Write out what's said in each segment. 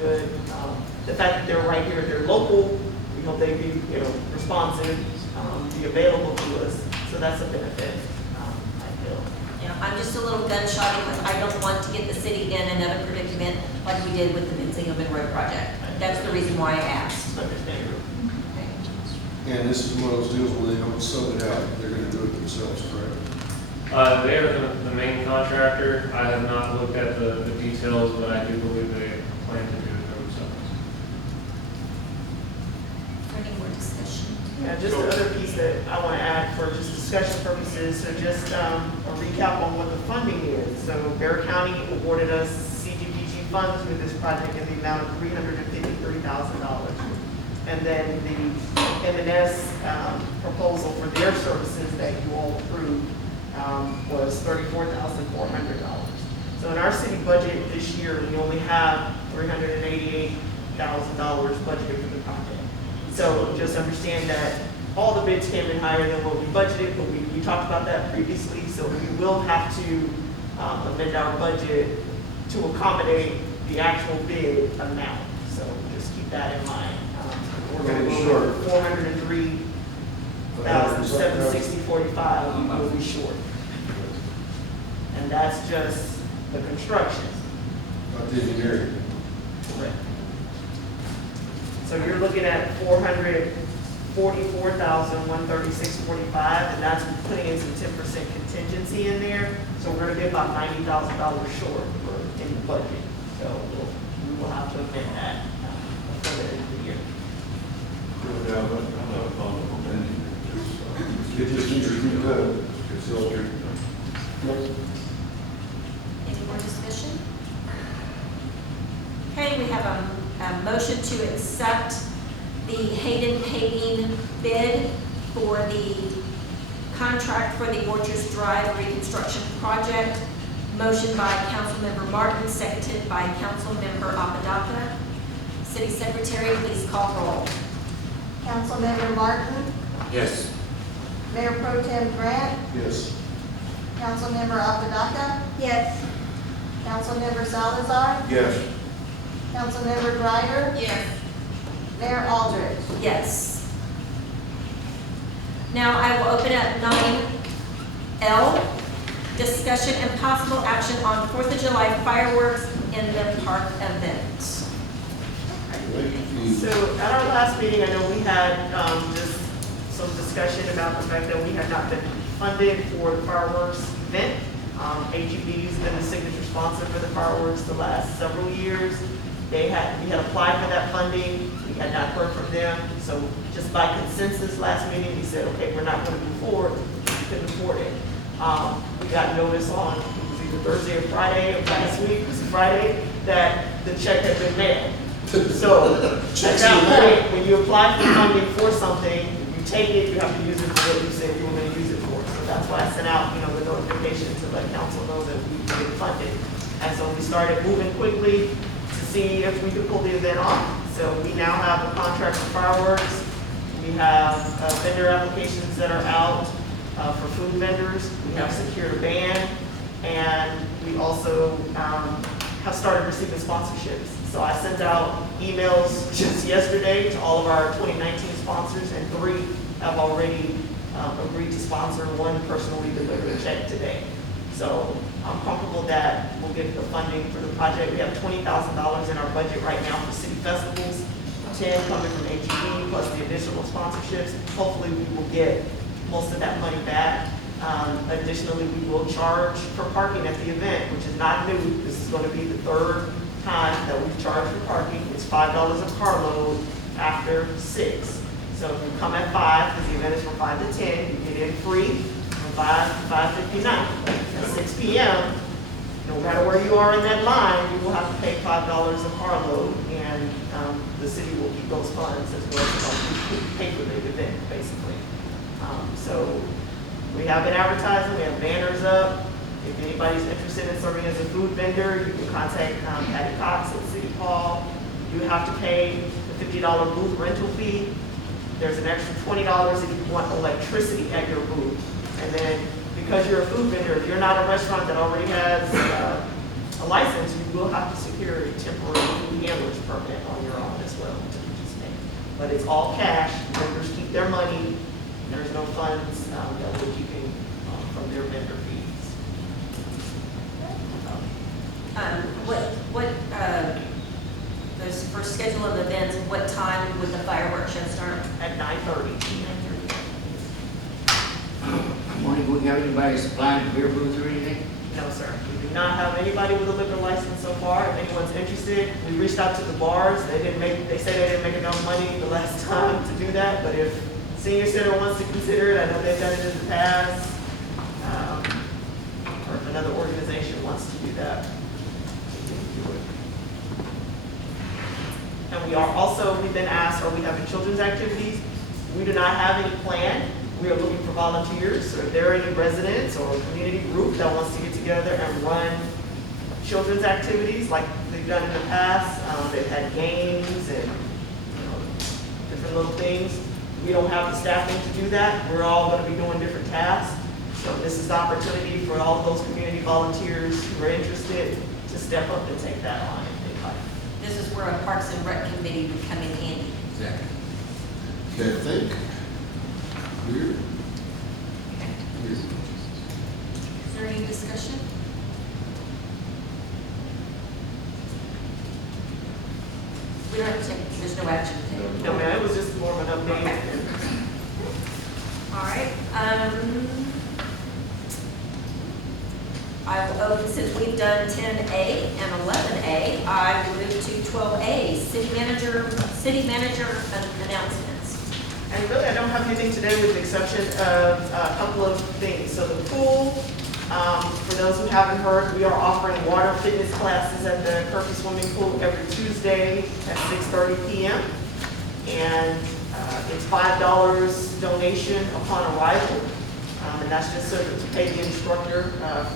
good. The fact that they're right here, they're local, we hope they be, responsive, be available to us. So that's a benefit, I feel. Yeah, I'm just a little gun shy because I don't want to get the city in another predicament like we did with the Benzingham Road project. That's the reason why I asked. Understandable. And this is one of those deals where they don't sub it out, they're gonna do it themselves, correct? They are the main contractor. I have not looked at the details, but I do believe they plan to do it themselves. Any more discussion? Yeah, just the other piece that I want to add for just discussion purposes, so just a recap on what the funding is. So Bear County awarded us CDBG funds with this project in the amount of $353,000. And then the M&S proposal for their services that you all approved was $34,400. So in our city budget this year, we only have $388,000 budgeted for the project. So just understand that all the bids came in higher than what we budgeted, but we talked about that previously. So we will have to amend our budget to accommodate the actual bid amount. So just keep that in mind. We're going to be short 403,760.45. We will be short, and that's just the construction. Not the engineering. Correct. So you're looking at 444,136.45, and that's putting in some 10% contingency in there. So we're going to be about $90,000 short in the budget. So we will have to amend that for the end of the year. Any more discussion? Okay, we have a motion to accept the Hayden paving bid for the contract for the Orchards Drive reconstruction project. Motion by Councilmember Martin, seconded by Councilmember Apodaca. City Secretary, please call roll. Councilmember Martin, Yes. Mayor Pro Tem Grant, Yes. Councilmember Apodaca, Yes. Councilmember Salazar, Yes. Councilmember Greider, Yes. Mayor Aldridge. Yes. Now I will open up 9L, discussion and possible action on 4th of July fireworks in the park event. So at our last meeting, I know we had just some discussion about the fact that we had not been funded for the fireworks event. AGB has been the signature sponsor for the fireworks the last several years. We had applied for that funding. We had not heard from them. So just by consensus last meeting, we said, okay, we're not going to move forward. We couldn't afford it. We got notice on, it was either Thursday or Friday of last week, it was Friday, that the check had been mailed. So at that point, when you apply for funding for something, you take it, you have to use it for what you said you were going to use it for. So that's why I sent out, the notification to let council know that we get funded. And so we started moving quickly to see if we could pull the event off. So we now have a contract for fireworks. We have vendor applications that are out for food vendors. We have secured a band, and we also have started receiving sponsorships. So I sent out emails just yesterday to all of our 2019 sponsors, and 3 have already agreed to sponsor. 1 personally delivered a check today. So I'm comfortable that we'll get the funding for the project. We have $20,000 in our budget right now for city festivals, 10 coming from AGB plus the additional sponsorships. Hopefully we will get most of that money back. Additionally, we will charge for parking at the event, which is not new. This is going to be the 3rd time that we've charged for parking. It's $5 a carload after 6. So if you come at 5, because the event is from 5 to 10, you get in free from 5 to 5:59. At 6 p.m., no matter where you are in that line, you will have to pay $5 a carload, and the city will keep those funds as well as pay for the event, basically. So we have been advertising, we have banners up. If anybody's interested in serving as a food vendor, you can contact Patty Cox at City Hall. You have to pay the $50 booth rental fee. There's an extra $20 if you want electricity at your booth. And then because you're a food vendor, if you're not a restaurant that already has a license, you will have to secure a temporary food handler's permit on your own as well to participate. But it's all cash, vendors keep their money, there's no funds that we're keeping from their vendor fees. Those for schedule of events, what time would the fireworks show start? At 9:30. Morning, do we have anybody supplying beer booth or anything? No, sir. We do not have anybody with a liquor license so far. If anyone's interested, we reached out to the bars. They said they didn't make enough money the last time to do that, but if Senior Center wants to consider it, I know they've done it in the past, or if another organization wants to do that, we can do it. And we've been asked, are we having children's activities? We do not have any planned. We are looking for volunteers, so if there are any residents or a community group that wants to get together and run children's activities like they've done in the past, they've had games and, different little things. We don't have the staffing to do that. We're all going to be doing different tasks. So this is the opportunity for all of those community volunteers who are interested to step up and take that on if they'd like. This is where a Parks and Rec committee would come in handy. Exactly. Can't think. Weird. Is there any discussion? We don't have to take, there's no action to take. No, man, it was just more of an update. All right, since we've done 10A and 11A, I will move to 12A, city manager announcements. And really, I don't have anything today with the exception of a couple of things. So the pool, for those who haven't heard, we are offering water fitness classes at the Kirby swimming pool every Tuesday at 6:30 p.m. And it's $5 donation upon arrival. And that's just so to pay the instructor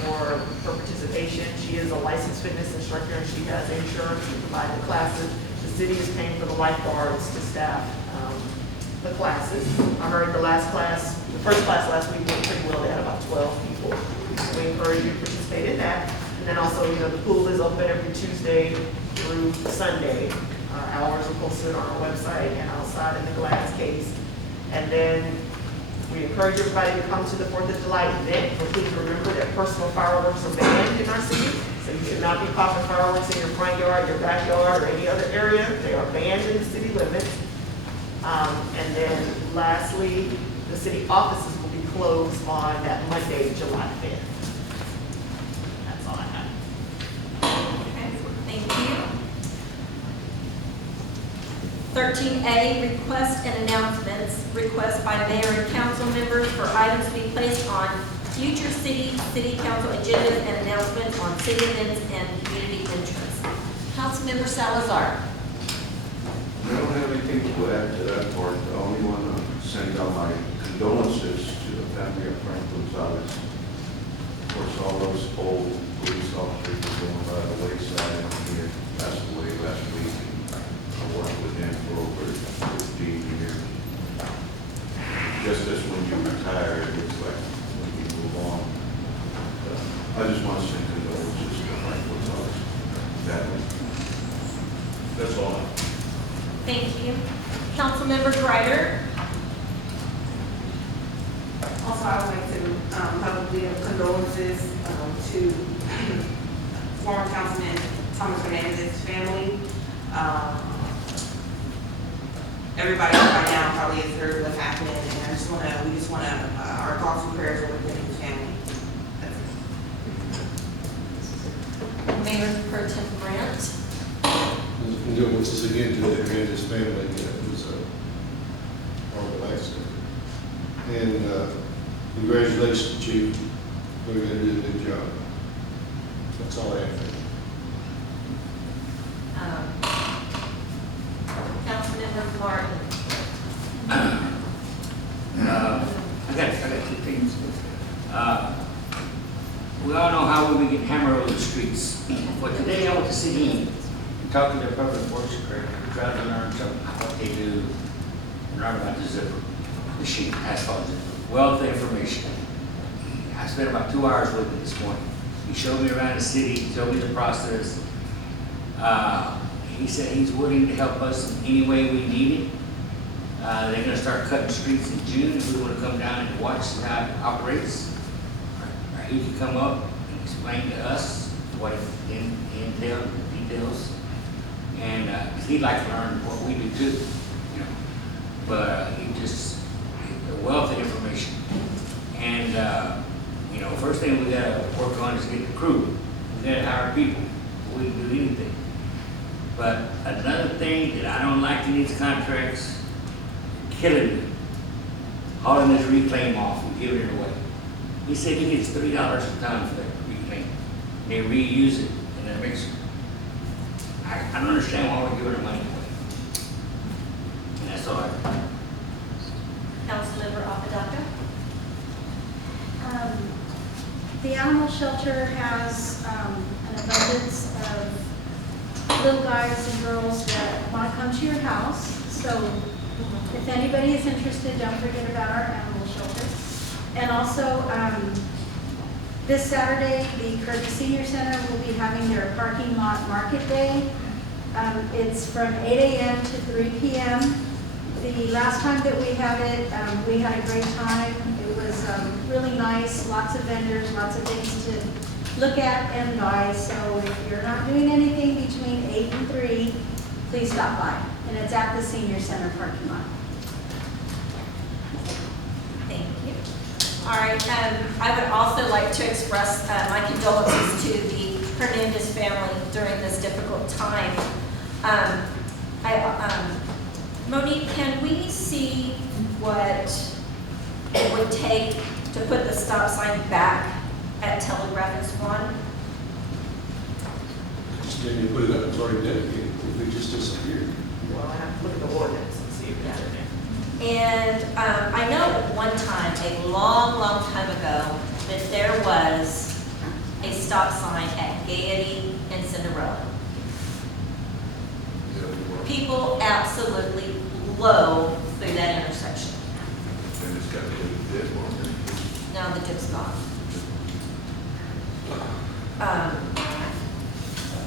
for her participation. She is a licensed fitness instructor and she has insurance to provide the classes. The city is paying for the lifeguards to staff the classes. I heard the first class last week went pretty well. They had about 12 people. So we encourage you to participate in that. And then also, the pool is open every Tuesday through Sunday. Hours are posted on our website and outside in the glass case. And then we encourage everybody to come to the 4th of July event. But please remember that personal fireworks are banned in our city. So you should not be popping fireworks in your front yard, your backyard, or any other area. They are banned in the city limits. And then lastly, the city offices will be closed on that Monday, July 5th. That's all I have. Okay, thank you. 13A, request and announcements. Request by mayor and council members for items to be placed on future city council agendas and announcements on city events and community interests. Councilmember Salazar. I don't have anything to add to that part. I only want to send out my condolences to the family of Frank Gonzalez. Of course, all those old police officers were going by the wayside. He had passed away last week. I worked with him for over 15 years. Just as when you retire, it's like when you move on. I just want to send condolences to Frank Gonzalez family. That's all I have. Thank you. Councilmember Greider. Also, I would like to publicly give condolences to former Councilman Thomas Hernandez's family. Everybody by now probably has heard what happened, and we just want to, our thoughts and prayers are with his family. That's it. Mayor Pro Tem Grant. Condolences again to the Hernandez family. It was a horrible accident. And congratulations, Chief. We're going to do a good job. That's all I have. Councilmember Martin. I got 2 things. We all know how we get hammered over the streets. But today I went to city and talk to their public works director, try to learn what they do, and learn about the zipper machine, asphalt zipper. Wealth of information. I spent about 2 hours with him this morning. He showed me around the city, he showed me the process. he said he's willing to help us in any way we need it. They're gonna start cutting streets in June, if we wanna come down and watch how it operates. Or he could come up and explain to us what it entails, details. And, 'cause he'd like to learn what we do too, you know. But he just, a wealth of information. And, you know, first thing we gotta work on is get the crew. We gotta hire people, before we can do anything. But another thing that I don't like in these contracts, killing me, hauling this reclaim off and giving it away. He said he gets $3 a ton for that reclaim. They reuse it in a mixer. I don't understand why we're giving our money away. And that's all I. Councilmember Apodaca? The animal shelter has an abundance of little guys and girls that want to come to your house. So if anybody is interested, don't forget about our animal shelter. And also, this Saturday, the Kirby Senior Center will be having their parking lot market day. It's from 8 a.m. to 3 p.m. The last time that we had it, we had a great time. It was really nice, lots of vendors, lots of things to look at and buy. So if you're not doing anything between 8 and 3, please stop by. And it's at the Senior Center parking lot. Thank you. All right, I would also like to express my condolences to the Hernandez family during this difficult time. Monique, can we see what it would take to put the stop sign back at Telegraph and Swan? Just then you put it up, it's already dedicated, it just disappeared. Well, I have to look at the ordinance and see if it's in there. And I know at one time, a long, long time ago, that there was a stop sign at Gaiety and Cinderella. People absolutely blow through that intersection. And it's got a little bit more. Now the dip's gone.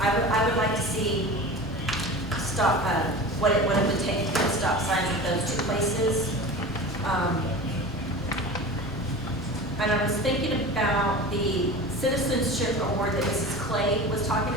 I would like to see stop, what it would take to put stop signs at those two places. And I was thinking about the citizenship award that Mrs. Clay was talking